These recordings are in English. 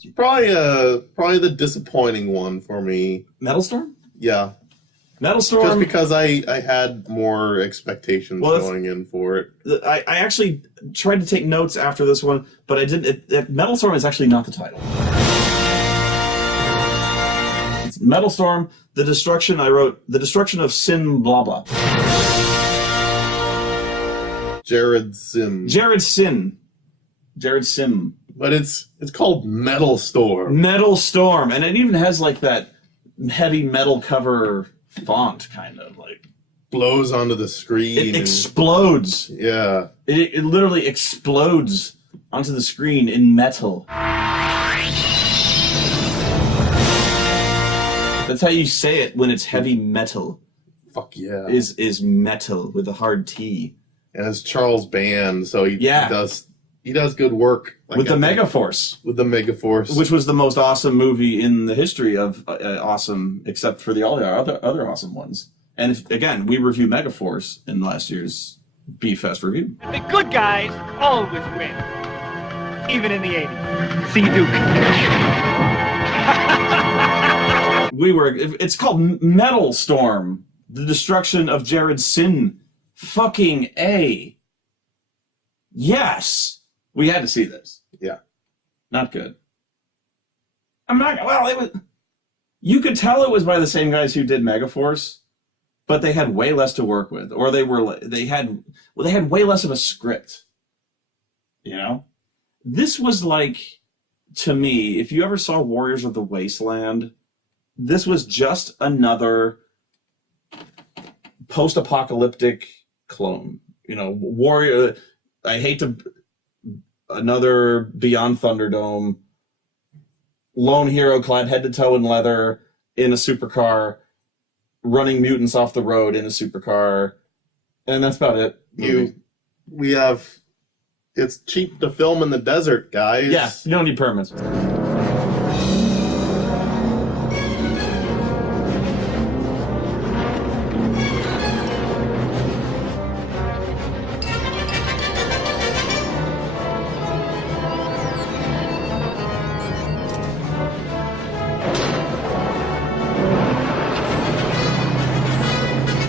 It's probably the disappointing one for me. Metalstorm? Yeah. Metalstorm. Just because I had more expectations going in for it. I actually tried to take notes after this one, but I didn't. Metalstorm is actually not the title. It's Metalstorm, the destruction. I wrote the destruction of Sin blah blah. Jared Sim. But it's called Metalstorm. Metalstorm, and it even has like that heavy metal cover font, kind of like blows onto the screen. It explodes. Yeah. It literally explodes onto the screen in metal. That's how you say it when it's heavy metal. Fuck yeah. Is metal with a hard T. And it's Charles Band, so he does good work. Like with the Megaforce. With the Megaforce. Which was the most awesome movie in the history of awesome, except for all the other awesome ones. And again, we review Megaforce in last year's B-Fest review. The good guys always win. Even in the 80s. See you, Duke. It's called Metalstorm, the destruction of Jared Sin. Fucking A. Yes. We had to see this. Yeah. Not good. It was... You could tell it was by the same guys who did Megaforce, but they had way less to work with. Or they had way less of a script. You know? This was like, to me, if you ever saw Warriors of the Wasteland, this was just another post-apocalyptic clone. You know, Warrior... Another Beyond Thunderdome, lone hero clad head to toe in leather in a supercar, running mutants off the road in a supercar, and that's about it. It's cheap to film in the desert, guys. Yeah, you don't need permits.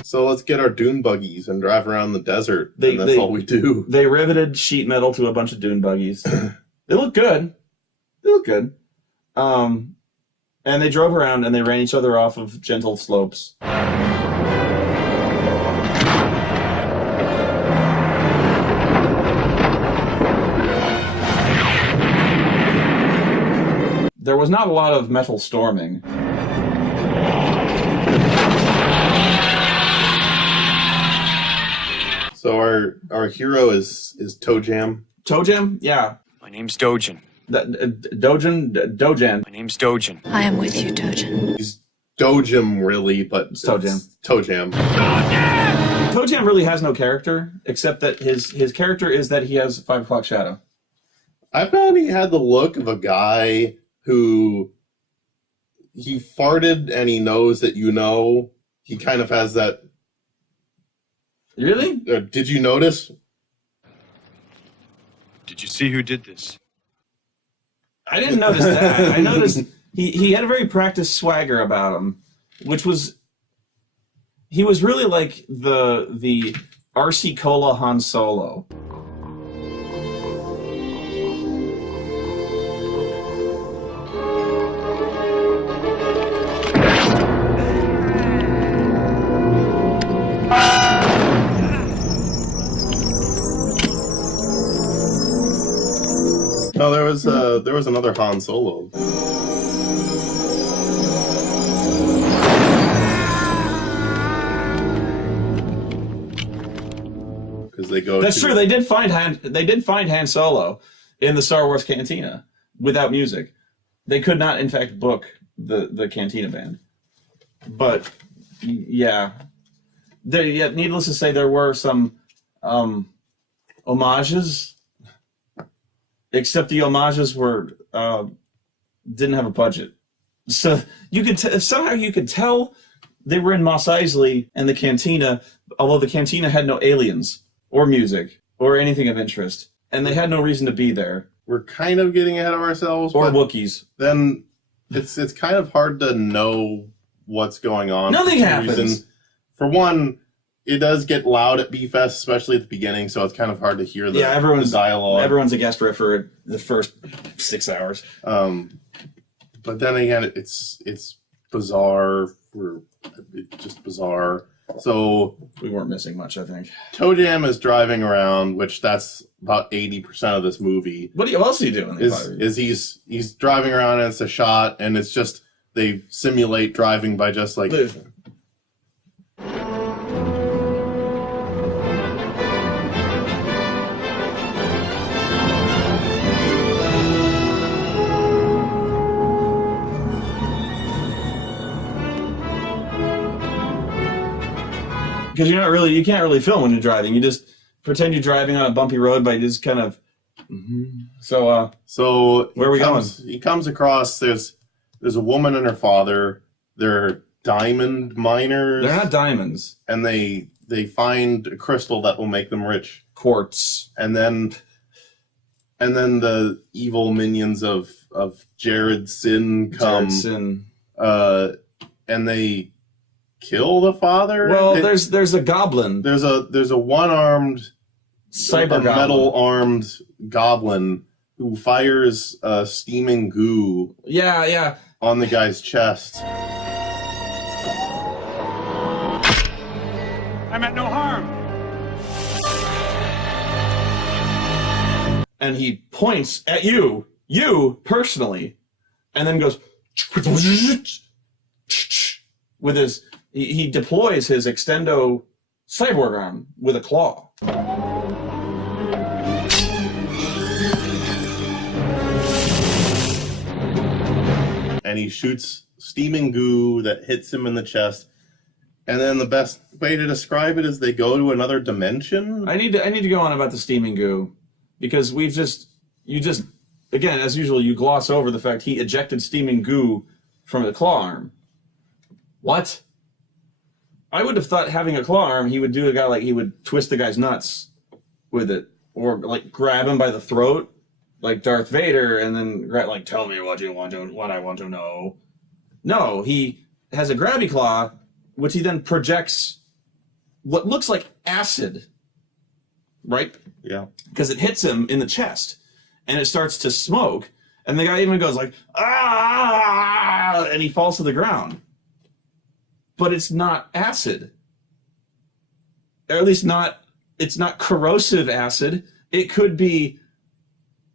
So let's get our dune buggies and drive around the desert, and that's all we do. They riveted sheet metal to a bunch of dune buggies. They look good. And they drove around and they ran each other off of gentle slopes. There was not a lot of metal storming. So our hero is Toejam. Toejam? Yeah. My name's Dojan. Dojan. My name's Dojan. I am with you, Toejam. He's Dojam, really, but it's Toejam. Toejam really has no character, except that his character is that he has 5 o'clock shadow. I found he had the look of a guy who he farted and he knows that you know. He kind of has that. Really? Did you notice? Did you see who did this? I didn't notice that. I noticed he had a very practiced swagger about him, which was... He was really like the RC Cola Han Solo. No, there was another Han Solo. Because they go. That's true. They did find Han Solo in the Star Wars Cantina without music. They could not, in fact, book the Cantina band. But yeah, needless to say, there were some homages. Except the homages were didn't have a budget, so you could somehow you could tell they were in Mos Eisley and the Cantina, although the Cantina had no aliens or music or anything of interest, and they had no reason to be there. we're kind of getting ahead of ourselves. Or but Wookiees. then it's kind of hard to know what's going on. Nothing happens. For one, it does get loud at B-Fest, especially at the beginning, so it's kind of hard to hear the, the dialogue. Everyone's a guest riff for the first 6 hours. But then again, it's bizarre. It's just bizarre. So we weren't missing much, I think. Toejam is driving around, which that's about 80% of this movie. What else are you doing? Is he's driving around and it's a shot, and it's just they simulate driving by just like. Because you can't really film when you're driving. You just pretend you're driving on a bumpy road by just kind of. So where are we going? He comes across there's a woman and her father. They're diamond miners. They're not diamonds. And they find a crystal that will make them rich. Quartz. And then the evil minions of Jared Sin come. And they kill the father. Well, there's a goblin. There's a one-armed cyber metal-armed goblin who fires steaming goo. Yeah. On the guy's chest. I meant no harm. And he points at you personally, and then goes with his. He deploys his extendo cyborg arm with a claw. And he shoots steaming goo that hits him in the chest. And then the best way to describe it is they go to another dimension. I need to go on about the steaming goo, because you just again, as usual, you gloss over the fact he ejected steaming goo from the claw arm. What? I would have thought having a claw arm, he would do a guy like he would twist the guy's nuts with it, or like grab him by the throat, like Darth Vader, and then like tell me what I want to know. No, he has a grabby claw, which he then projects what looks like acid, right? Yeah. Because it hits him in the chest, and it starts to smoke, and the guy even goes like ah, and he falls to the ground. But it's not acid. Or at least it's not corrosive acid. It could be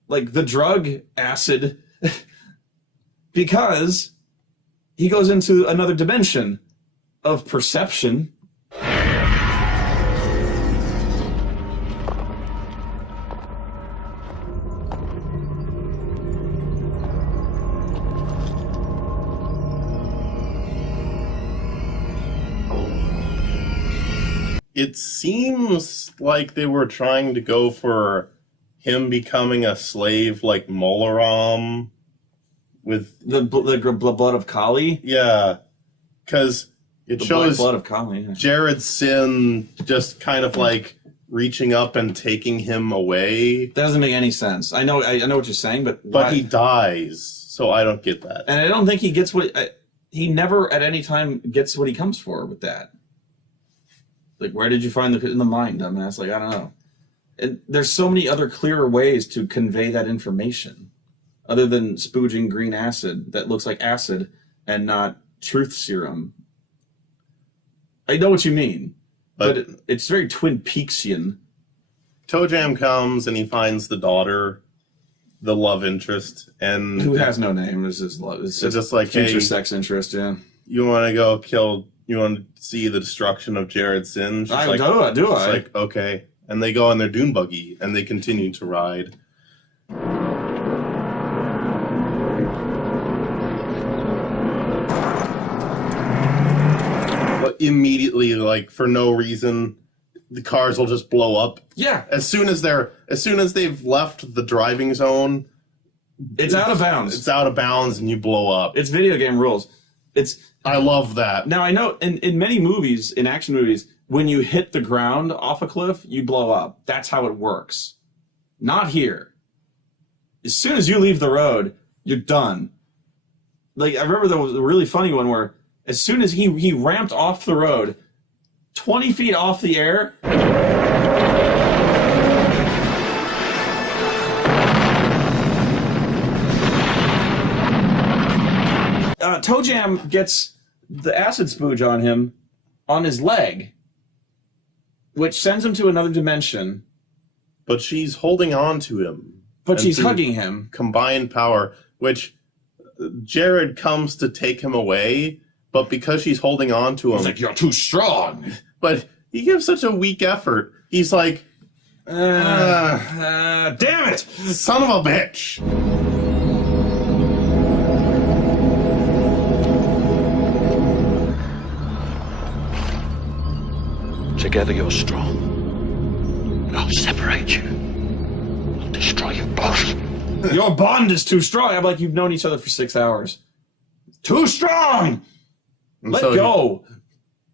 like the drug acid because he goes into another dimension of perception. It seems like they were trying to go for him becoming a slave like Molaram with the blood of Kali. Yeah, because it shows blood of Kali. Yeah. Jared Sin just kind of like reaching up and taking him away. That doesn't make any sense. I know what you're saying, but he dies, so I don't get that. And I don't think he gets he never at any time gets what he comes for with that. Like, where did you find in the mind, dumbass? Like, I don't know. And there's so many other clearer ways to convey that information, other than spooging green acid that looks like acid and not truth serum. I know what you mean, but it's very Twin Peaksian. Toejam comes and he finds the daughter, the love interest, and who has no name. It's just love. It's just like future sex interest. Yeah. You want to go kill? You want to see the destruction of Jared Sin? I like, do. She's like, okay. And they go on their dune buggy, and they continue to ride. But immediately, like, for no reason, the cars will just blow up. Yeah. As soon as they've left the driving zone, it's out of bounds. It's out of bounds, and you blow up. It's video game rules. I love that. Now, I know in many movies, in action movies, when you hit the ground off a cliff, you blow up. That's how it works. Not here. as soon as you leave the road, you're done. Like, I remember there was a really funny one where as soon as he ramped off the road, 20 feet off the air, Toejam gets the acid spooge on him on his leg, which sends him to another dimension. But she's holding on to him. But she's hugging him. Combined power, which Jared comes to take him away, but because she's holding on to him... He's like, you're too strong. But he gives such a weak effort. He's like, damn it! Son of a bitch! Together you're strong. And I'll separate you. I'll destroy you both. Your bond is too strong. I'm like, you've known each other for 6 hours. Too strong! Let go!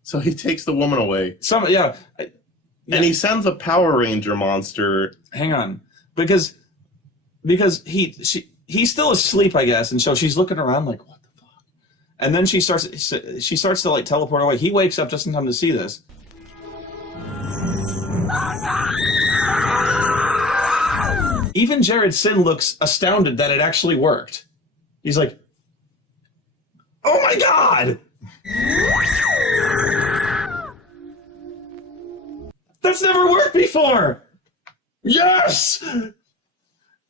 So he takes the woman away. Yeah. And he sends a Power Ranger monster. Hang on. Because he's still asleep, I guess, and so she's looking around like, what the fuck? And then she starts to like teleport away. He wakes up just in time to see this. Even Jared Sin looks astounded that it actually worked. He's like, oh my god! That's never worked before! Yes!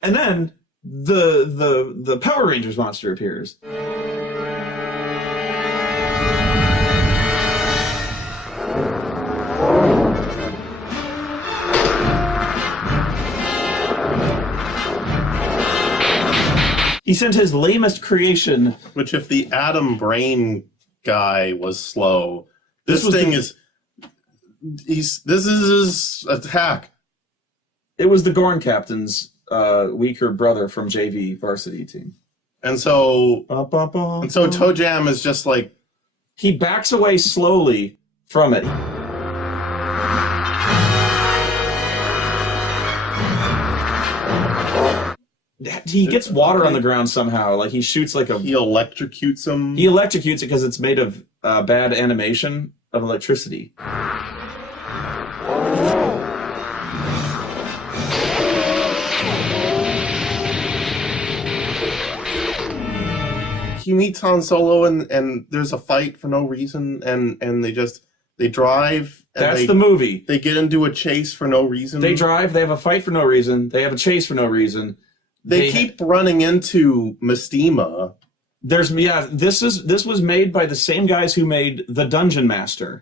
And then the Power Rangers monster appears. He sent his lamest creation. Which, if the Atom Brain guy was slow, this is his attack. It was the Gorn Captain's weaker brother from JV varsity team. And so Toejam is just like... He backs away slowly from it. He gets water on the ground somehow. Like, he shoots like a... He electrocutes him. He electrocutes it because it's made of bad animation of electricity. He meets Han Solo and there's a fight for no reason and they drive. And That's the movie. They get into a chase for no reason. They drive, they have a fight for no reason, they have a chase for no reason. They keep running into Mestima. This was made by the same guys who made the Dungeonmaster.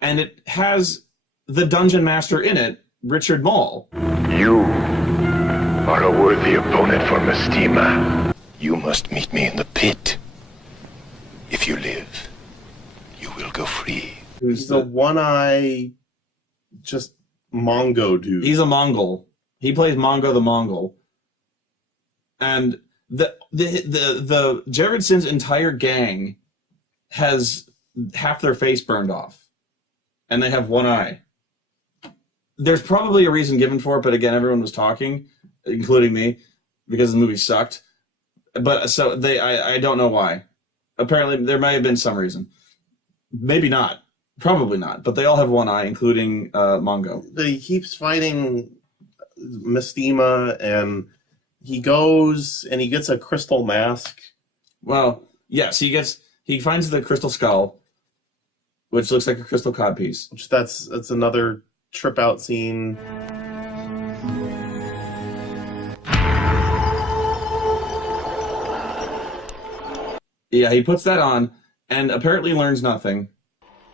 And it has the Dungeonmaster in it, Richard Mall. You are a worthy opponent for Mestima. You must meet me in the pit. If you live, you will go free. Who's the one-eye, just Mongo dude? He's a Mongol. He plays Mongo the Mongol. And the Jared Sin's entire gang has half their face burned off. And they have one eye. There's probably a reason given for it, but again, everyone was talking, including me, because the movie sucked. But so I don't know why. Apparently, there may have been some reason. Maybe not. Probably not. But they all have one eye, including Mongo. He keeps fighting Mestima, and he goes and he gets a crystal mask. Well, yes, he finds the crystal skull, which looks like a crystal codpiece. Which that's another trip out scene. Yeah, he puts that on and apparently learns nothing.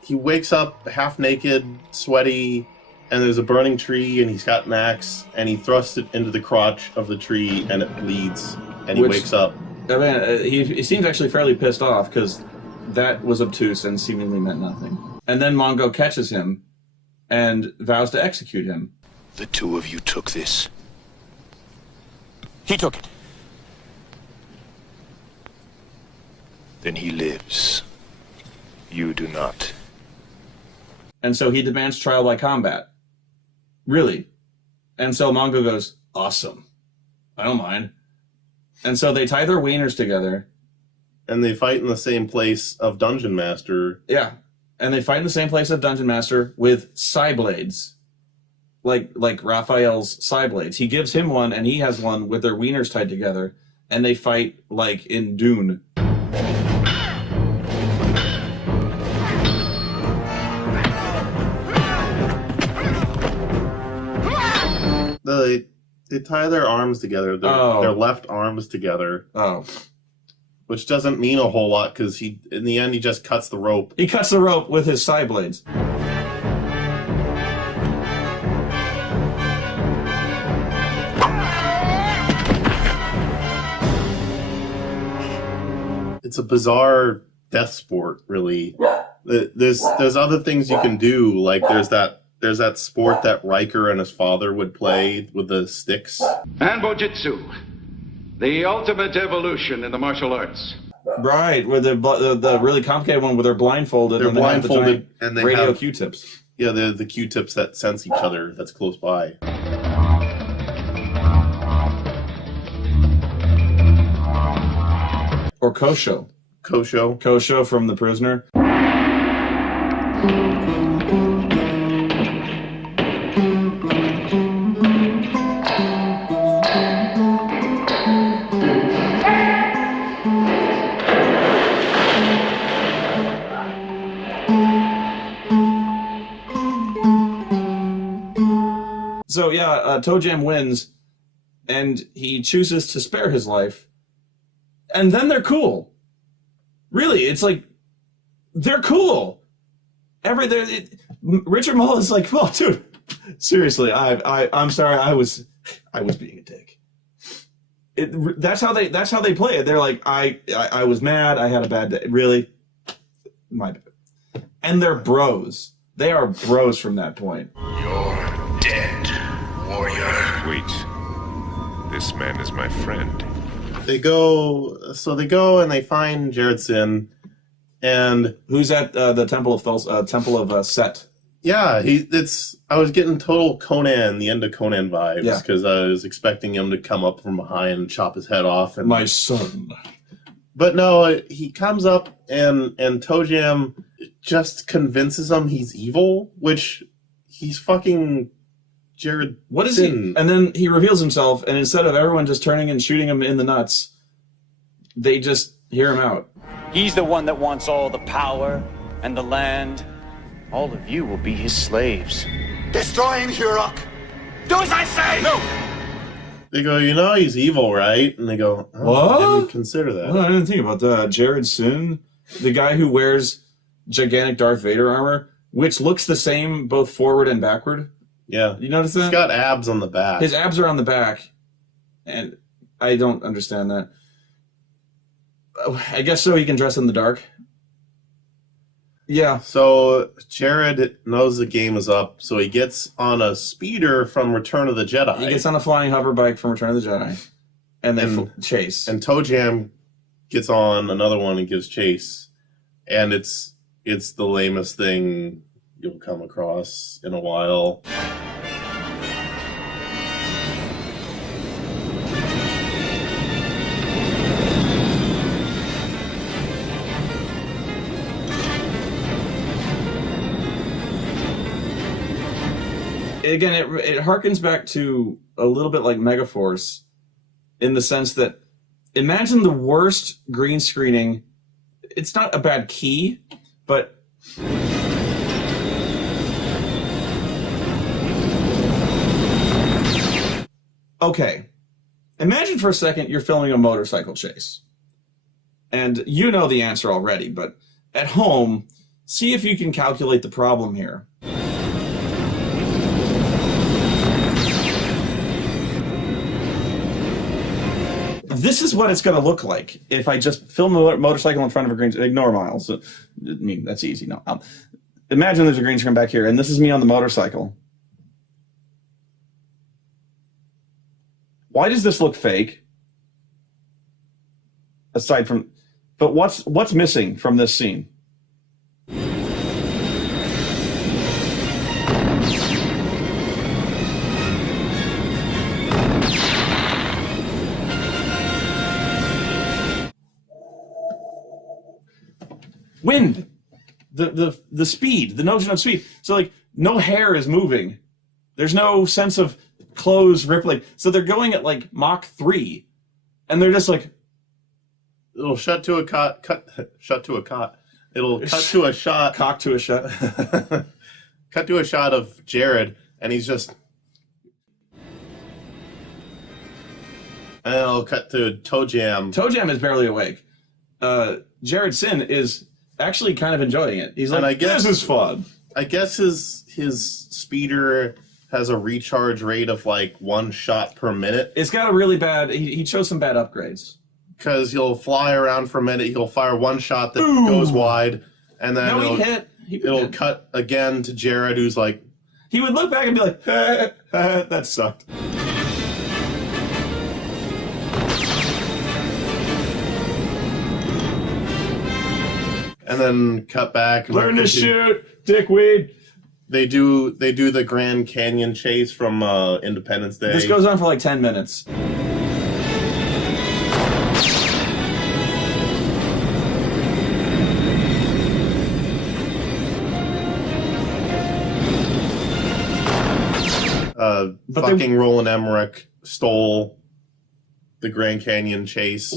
He wakes up half naked, sweaty, and there's a burning tree, and he's got an axe, and he thrusts it into the crotch of the tree, and it bleeds, and he wakes up. I mean, he seems actually fairly pissed off, because that was obtuse and seemingly meant nothing. And then Mongo catches him and vows to execute him. The two of you took this. He took it. Then he lives. You do not. And so he demands trial by combat. Really. And so Mongo goes, awesome. I don't mind. And so they tie their wieners together. And they fight in the same place of Dungeonmaster. Yeah. And they fight in the same place of Dungeonmaster with Psyblades. Like Raphael's Psyblades. He gives him one, and he has one with their wieners tied together. And they fight like in Dune. They tie their arms together, their left arms together. Oh. Which doesn't mean a whole lot, because in the end, he just cuts the rope. He cuts the rope with his Psyblades. It's a bizarre death sport, really. There's other things you can do, like there's that sport that Riker and his father would play with the sticks. And Bojitsu, the ultimate evolution in the martial arts. Right, with the really complicated one where they're blindfolded. They're and blindfolded, they have and the they radio have Q-tips. Yeah, the Q-tips that sense each other. That's close by. Or Kosho. Kosho from The Prisoner. So yeah, Toejam wins, and he chooses to spare his life, and then they're cool. Really, it's like they're cool. Richard Mull is like, well, dude, seriously, I'm sorry, I was being a dick. That's how they play it. They're like, I was mad, I had a bad day. Really, my bad. And they're bros. They are bros from that point. You're dead, warrior. Wait. This man is my friend. They go and they find Jared Sin, and who's at the Temple of Set. Yeah, I was getting total Conan, the end of Conan vibes, because I was expecting him to come up from behind and chop his head off. And my son. But no, he comes up and Toejam just convinces him he's evil, which he's fucking Jared. What is he? And then he reveals himself, and instead of everyone just turning and shooting him in the nuts, they just hear him out. He's the one that wants all the power and the land. All of you will be his slaves. Destroy him, Hurok! Do as I say! No! They go, he's evil, right? And they go, what? I didn't consider that. Well, I didn't think about that. Jared Sin, the guy who wears gigantic Darth Vader armor, which looks the same both forward and backward. Yeah. You notice that? He's got abs on the back. His abs are on the back, and I don't understand that. I guess so he can dress in the dark. Yeah. So Jared knows the game is up, so he gets on a speeder from Return of the Jedi. He gets on a flying hover bike from Return of the Jedi, and they chase. And Toejam gets on another one and gives chase, and it's the lamest thing you'll come across in a while. Again, it harkens back to a little bit like Megaforce, in the sense that imagine the worst green screening. It's not a bad key, but okay. Imagine for a second you're filming a motorcycle chase. And you know the answer already, but at home, see if you can calculate the problem here. This is what it's going to look like if I just film a motorcycle in front of a green screen. Ignore Miles. I mean, that's easy. No, imagine there's a green screen back here, and this is me on the motorcycle. Why does this look fake? Aside from, but what's missing from this scene? Wind. The speed, the notion of speed. So like no hair is moving. There's no sense of clothes rippling. So they're going at like Mach 3. And they're just like, it'll shut to a cot. It'll cut to a shot. Cock to a shot. Cut to a shot of Jared, and he's just. And it'll cut to Toejam. Toejam is barely awake. Jared Sin is actually kind of enjoying it. He's like, this is fun. I guess his speeder has a recharge rate of like 1 shot per minute. It's got a really bad. He chose some bad upgrades. Because he'll fly around for a minute, he'll fire 1 shot that goes wide, and then it'll cut again to Jared, who's like... He would look back and be like, that sucked. And then cut back. Learn to shoot, dickweed. They do the Grand Canyon chase from Independence Day. This goes on for like 10 minutes. Fucking Roland Emmerich stole the Grand Canyon chase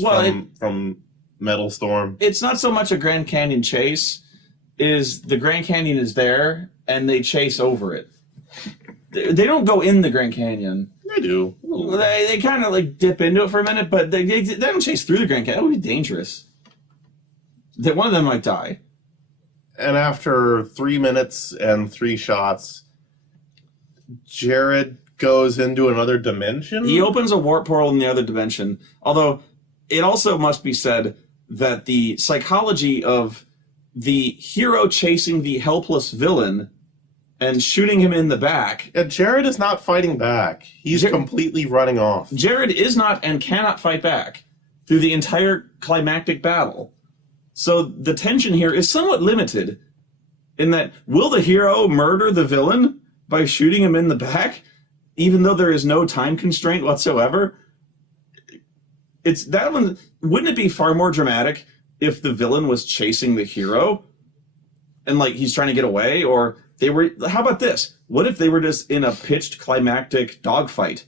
from Metalstorm. It's not so much a Grand Canyon chase, is the Grand Canyon is there and they chase over it. They don't go in the Grand Canyon. They do. They kind of like dip into it for a minute, but they don't chase through the Grand Canyon. That would be dangerous. One of them might die. And after 3 minutes and 3 shots, Jared goes into another dimension? He opens a warp portal in the other dimension. Although, it also must be said that the psychology of the hero chasing the helpless villain and shooting him in the back... Yeah, Jared is not fighting back. He's completely running off. Jared is not and cannot fight back through the entire climactic battle. So the tension here is somewhat limited in that, will the hero murder the villain by shooting him in the back, even though there is no time constraint whatsoever? It's that one. Wouldn't it be far more dramatic if the villain was chasing the hero and like he's trying to get away, or they were? How about this? What if they were just in a pitched climactic dogfight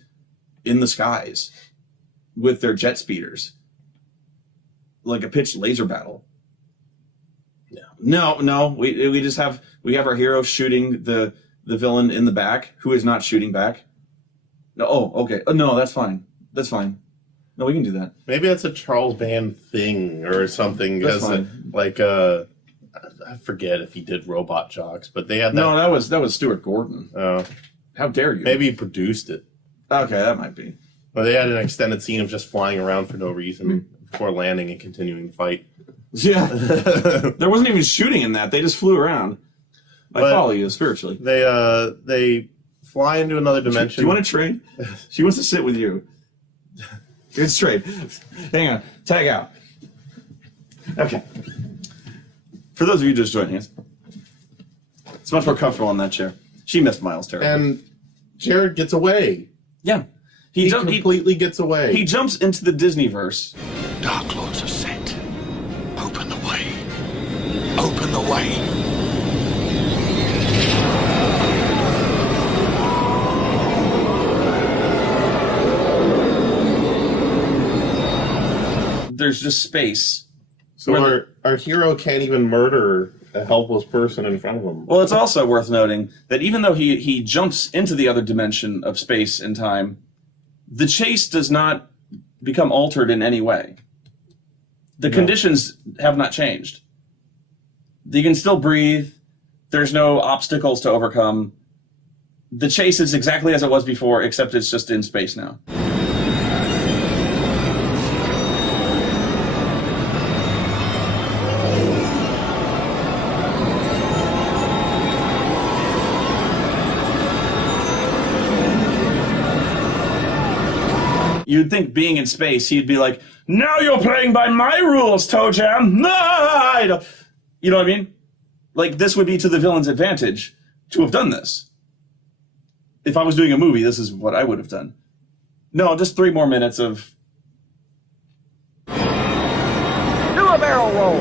in the skies with their jet speeders, like a pitched laser battle? No. We just have our hero shooting the villain in the back, who is not shooting back. No, okay. No, that's fine. That's fine. No, we can do that. Maybe that's a Charles Band thing or something. That's fine. I forget if he did Robot Jocks, but they had that. No, that was Stuart Gordon. Oh. How dare you? Maybe he produced it. Okay, that might be. But they had an extended scene of just flying around for no reason before landing and continuing the fight. Yeah. There wasn't even shooting in that. They just flew around. I follow you spiritually. They fly into another dimension. Do you want to trade? She wants to sit with you. It's trade. Hang on. Tag out. Okay. For those of you just joining us, it's much more comfortable in that chair. She missed Miles terribly. And Jared gets away. Yeah. He completely gets away. He jumps into the Disneyverse. Dark Lords are sent. Open the way. Open the way. There's just space. So our hero can't even murder a helpless person in front of him. Well, it's also worth noting that even though he jumps into the other dimension of space and time, the chase does not become altered in any way. The conditions have not changed. You can still breathe. There's no obstacles to overcome. The chase is exactly as it was before, except it's just in space now. You'd think being in space, he'd be like, now you're playing by my rules, Toejam. No! You know what I mean? Like, this would be to the villain's advantage to have done this. If I was doing a movie, this is what I would have done. No, just 3 more minutes of... Do a barrel roll.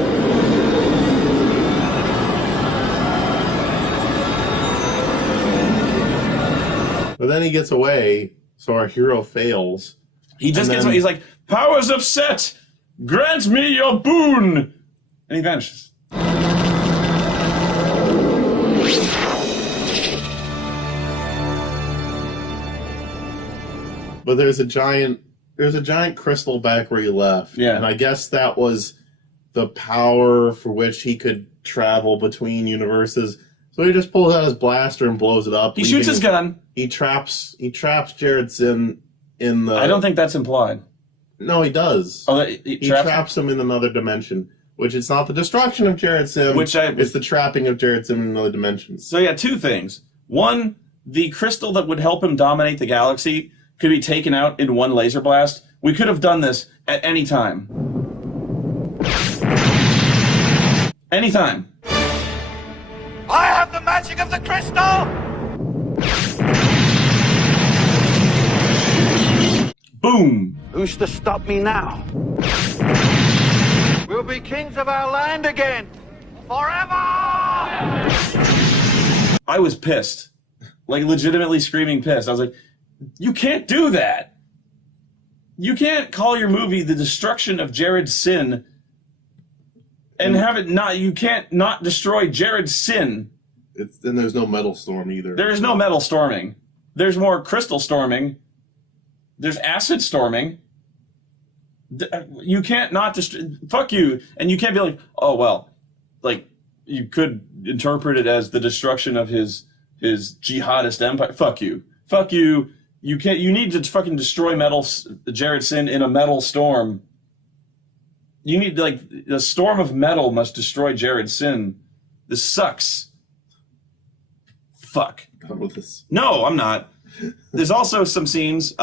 But then he gets away, so our hero fails. He just gets away. He's like, powers of Set, grant me your boon! And he vanishes. But there's a giant crystal back where he left. Yeah. And I guess that was the power for which he could travel between universes. So he just pulls out his blaster and blows it up. He shoots his gun. He traps Jared Sin in the... I don't think that's implied. No, he does. Oh, he traps him in another dimension. Which it's not the destruction of Jared Sim. It's the trapping of Jared Sim in another dimension. So yeah, two things. One, the crystal that would help him dominate the galaxy could be taken out in one laser blast. We could have done this at any time. Anytime. I have the magic of the crystal! Boom! Who's to stop me now? We'll be kings of our land again! Forever! I was pissed. Like, legitimately screaming pissed. I was like, you can't do that! You can't call your movie The Destruction of Jared Sin and have it not... You can't not destroy Jared Sin. Then there's no Metalstorm either. There is no metal storming. There's more crystal storming. There's acid storming. You can't not just... Fuck you. And you can't be like, oh, well, like, you could interpret it as the destruction of his jihadist empire. Fuck you. Fuck you. You can't... You need to fucking destroy Jared Sin in a metal storm. You need, like, the storm of metal must destroy Jared Sin. This sucks. Fuck. Done with this. No, I'm not. There's also some scenes...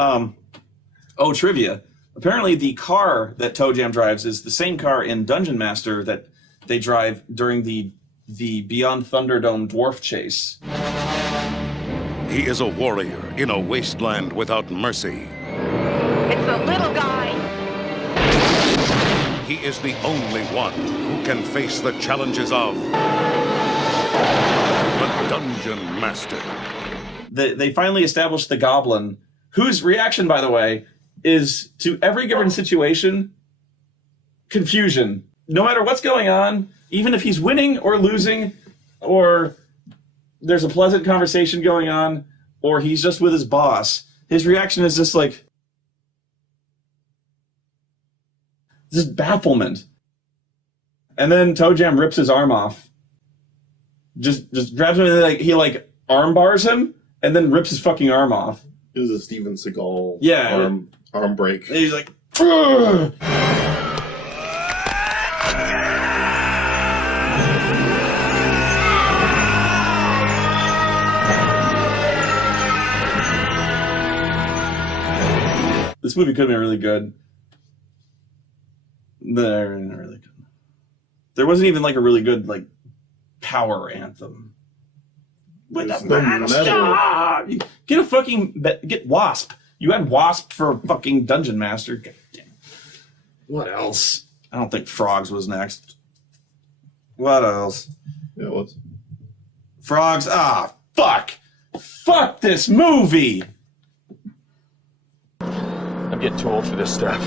trivia. Apparently the car that Toejam drives is the same car in Dungeonmaster that they drive during the Beyond Thunderdome dwarf chase. He is a warrior in a wasteland without mercy. It's the little guy. He is the only one who can face the challenges of the Dungeon Master. They finally established the Goblin, whose reaction, by the way, is to every given situation, confusion. No matter what's going on, even if he's winning or losing, or there's a pleasant conversation going on, or he's just with his boss, his reaction is just like, just bafflement. And then Toejam rips his arm off. Just grabs him and he arm bars him, and then rips his fucking arm off. It was a Steven Seagal arm break. And he's like, Ugh! This movie could have been really good. They're not really good. There wasn't even like a really good power anthem. With the metal. Get Wasp. You had Wasp for fucking Dungeonmaster. God damn. What else? I don't think Frogs was next. What else? Yeah, it was. Frogs. Fuck. Fuck this movie. I'm getting too old for this stuff.